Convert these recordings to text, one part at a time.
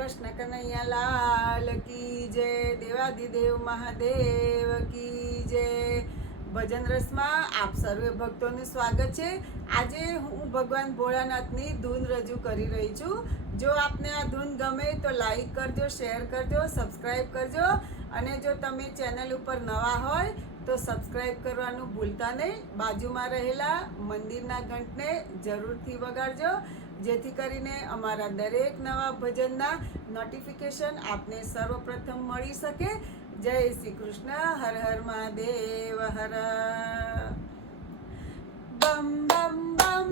कृष्ण कन्हैया लाल की जय। देवादिदेव महादेव की जय। ભજન રસમાં આપ સર્વે ભક્તોનું સ્વાગત છે। આજે હું ભગવાન ભોળાનાથની ધૂન રજૂ કરી રહી છું। જો આપને આ ધૂન ગમે તો લાઈક કરજો, શેર કરજો, સબસ્ક્રાઈબ કરજો અને જો તમે ચેનલ ઉપર નવા હોય તો સબસ્ક્રાઈબ કરવાનું ભૂલતા નહીં। બાજુમાં રહેલા મંદિરના ઘંટને જરૂરથી વગાડજો, જેથી કરીને અમારા દરેક નવા ભજનના નોટિફિકેશન આપને સર્વપ્રથમ મળી શકે। જય શ્રી કૃષ્ણ। હર હર મહાદેવ હર। બમ બમ બમ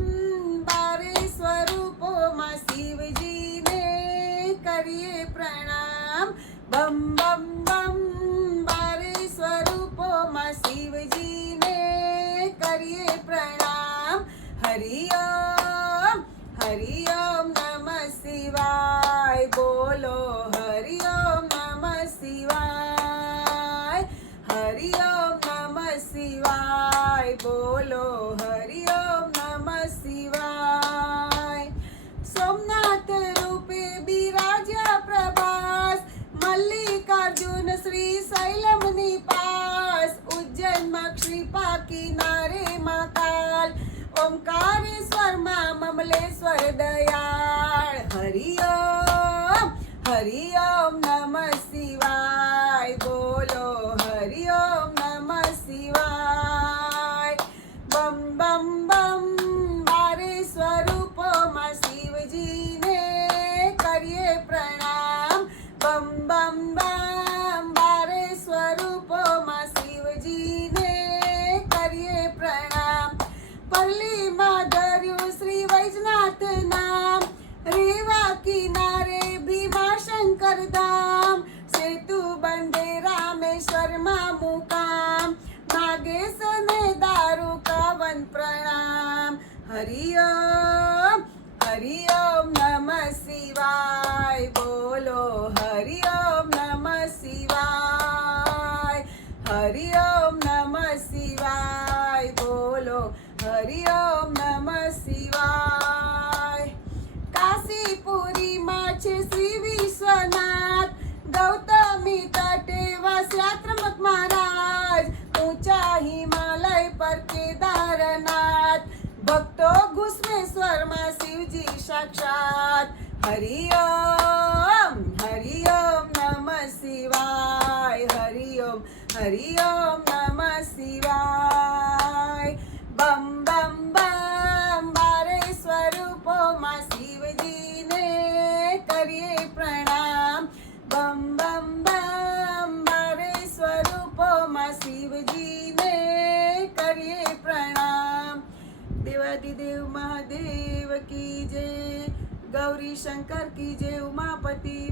બારે સ્વરૂપોમાં શિવજીને કરીએ પ્રણામ। બમ બમ બમ બારે સ્વરૂપોમાં શિવજીને કરીએ પ્રણામ। હરિ ઓમ હરિ ઓમ નમઃ શિવાય, બોલો હરિ ઓમ નમઃ શિવાય। હરિ ઓમ નમઃ શિવાય, બોલો હરિ ઓમ નમઃ શિવાય। સોમનાથ રૂપે બિરાજ્યા પ્રભાસ, મલ્લિકાર્જુન શ્રી શૈલમની પાસ। ઉજ્જૈનમાં ક્ષિપા કિનારે મહાકાલ, ઓમકારેશ્વરમાં મમલેશ્વર દયાળ। હરિ ઓમ નમઃ શિવાય, બોલો હરિ ઓમ નમઃ શિવાય। બમ બમ બમ બારે સ્વરૂપોમાં શિવજીને કરીએ પ્રણામ। બમ બમ બમ બારે સ્વરૂપોમાં શિવજીને કરીએ પ્રણામ। પલ્લીમાં ધર્યું શ્રી વૈજનાથ નામ, રેવા કિનારે ભીમાશંકર ધામ। સેતુ બંધે રામેશ્વરમાં મુકામ, નાગેશ ને દારૂકાવન પ્રણામ। હરિ ઓમ નમઃ શિવાય, બોલો હરિ ઓમ નમઃ શિવાય। હરિ ઓમ નમઃ શિવાય, બોલો હરિ ઓમ નમઃ શિવાય। કાશીપુરીમાં છે શ્રી વિશ્વનાથ, ગૌતમી તટે વાસ્યા ત્રંબક મહારાજ। ઊંચા હિમાલય પર કેદારનાથ, ભક્તો ઘુસ્મેશ્વરમાં શિવજી સાક્ષાત। હરિ ઓમ નમઃ શિવાય। હરિ ઓમ નમઃ શિવાય। બમ બમ બમ બારે સ્વરૂપોમાં શિવજીને કરીએ પ્રણામ। બમ બમ બમ બારે સ્વરૂપોમાં શિવજીને કરીએ પ્રણામ। દેવાદિદેવ મહાદેવ की जय, गौरी शंकर की जय, उमापति